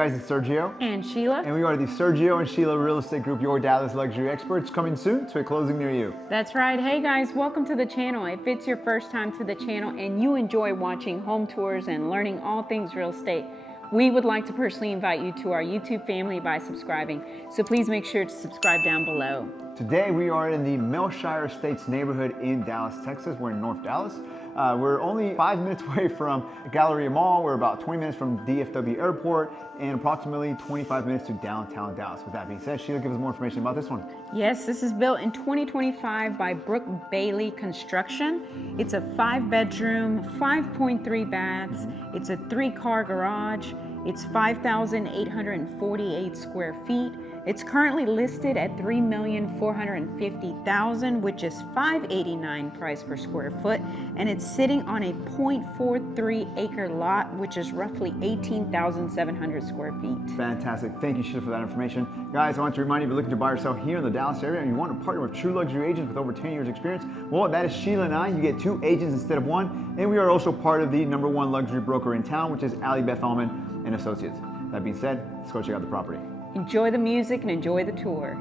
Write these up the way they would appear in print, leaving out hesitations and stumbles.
guys, it's Sergio. And Sheila. And we are the Sergio and Sheila Real Estate Group, your Dallas luxury experts, coming soon to a closing near you. That's right. Hey guys, welcome to the channel. If it's your first time to the channel and you enjoy watching home tours and learning all things real estate, we would like to personally invite you to our YouTube family by subscribing. So please make sure to subscribe down below. Today we are in the Melshire Estates neighborhood in Dallas, Texas. We're in North Dallas. We're only 5 minutes away from Galleria Mall. We're about 20 minutes from DFW Airport and approximately 25 minutes to downtown Dallas. With that being said, Sheila, give us more information about this one. Yes, this is built in 2025 by Brooke Bailey Construction. It's a 5-bedroom, 5.3 baths. It's a 3-car garage. It's 5,848 square feet. It's currently listed at $3,450,000, which is $589 price per square foot, and it's sitting on a 0.43 acre lot, which is roughly 18,700 square feet. Fantastic. Thank you, Sheila, for that information. Guys, I want to remind you, if you're looking to buy or sell here in the Dallas area and you want to partner with true luxury agents with over 10 years experience, well, that is Sheila and I. You get 2 agents instead of 1, and we are also part of the #1 luxury broker in town, which is Ali Beth Allman and Associates. That being said, let's go check out the property. Enjoy the music and enjoy the tour.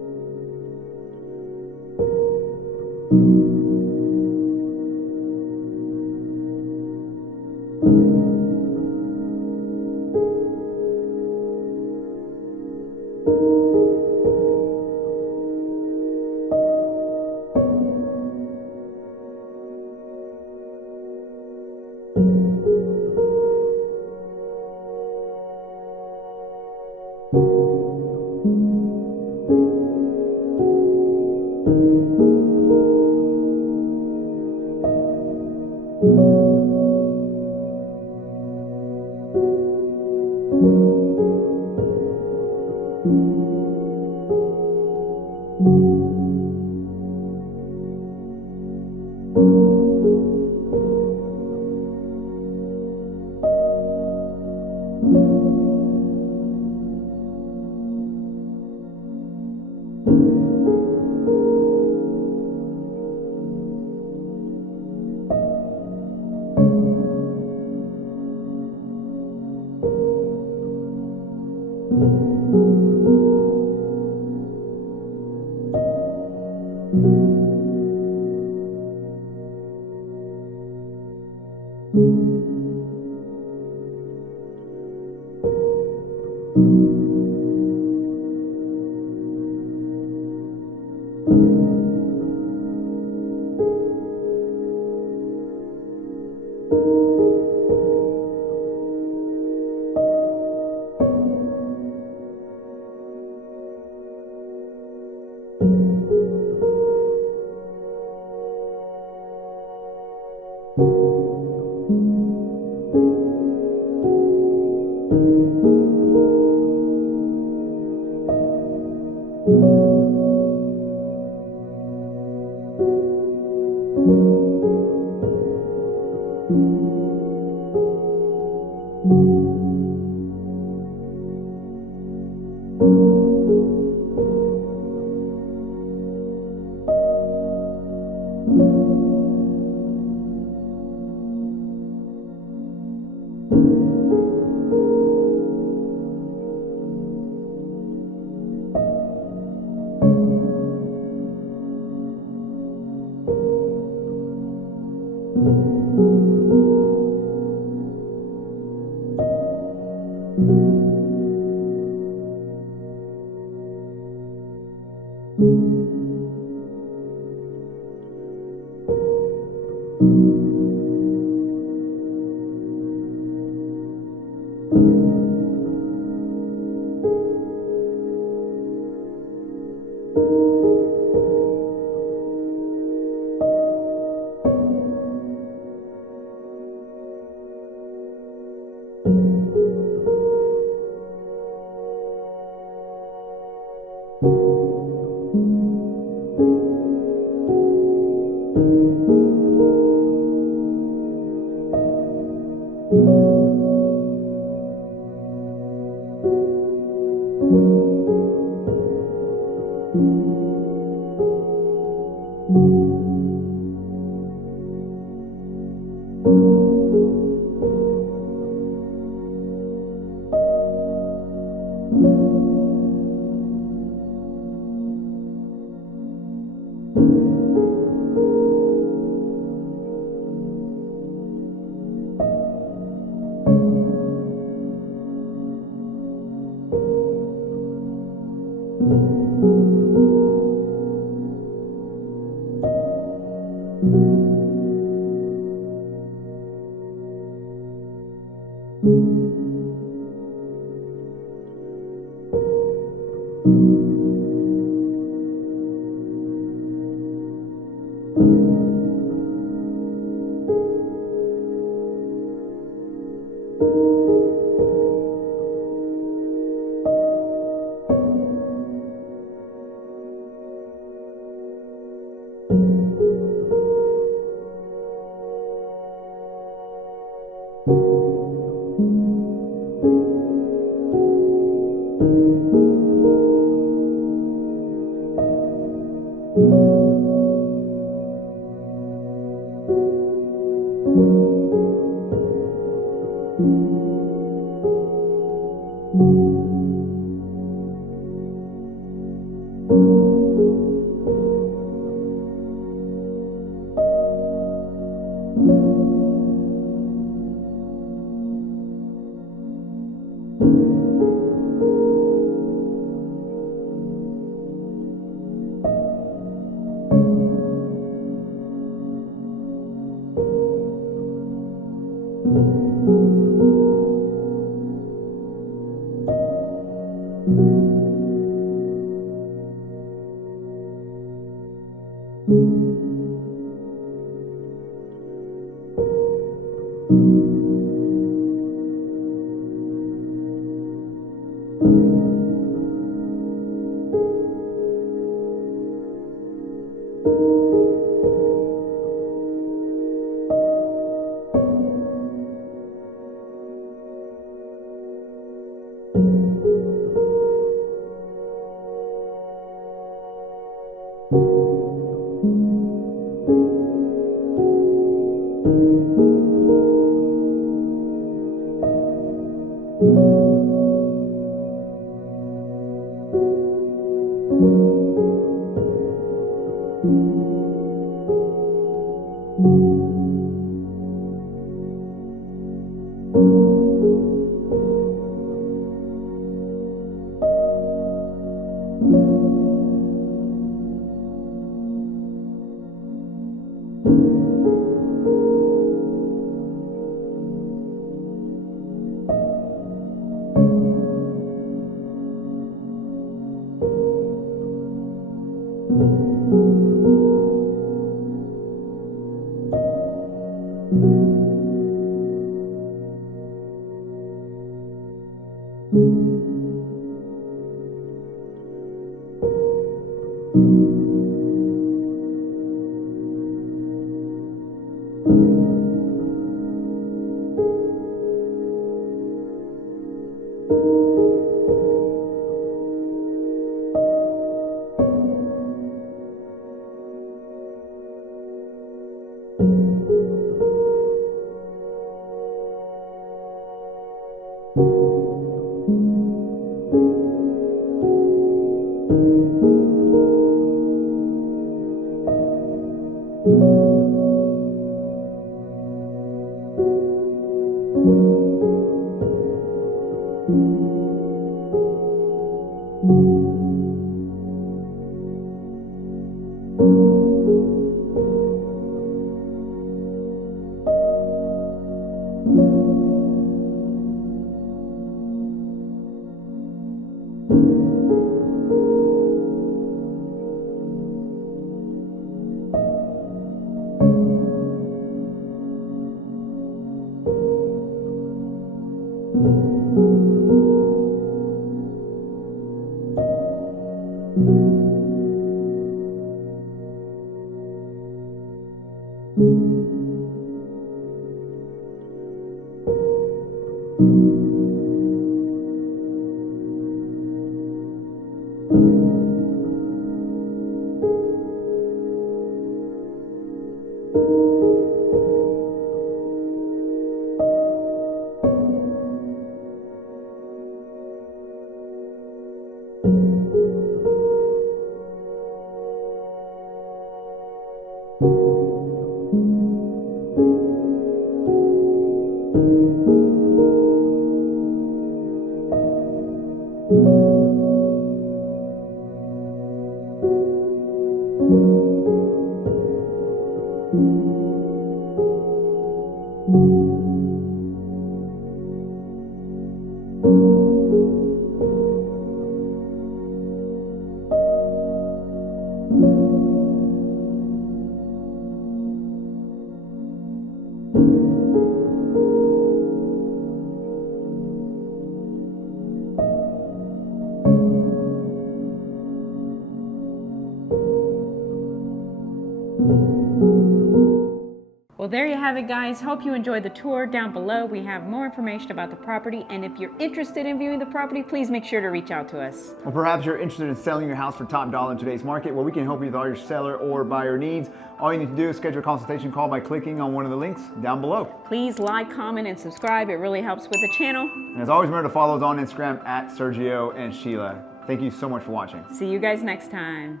Well, there you have it, guys. Hope you enjoyed the tour. Down below, we have more information about the property. And if you're interested in viewing the property, please make sure to reach out to us. Well, perhaps you're interested in selling your house for top dollar in today's market. Well, we can help you with all your seller or buyer needs. All you need to do is schedule a consultation call by clicking on one of the links down below. Please like, comment, and subscribe. It really helps with the channel. And as always, remember to follow us on Instagram at Sergio and Sheila. Thank you so much for watching. See you guys next time.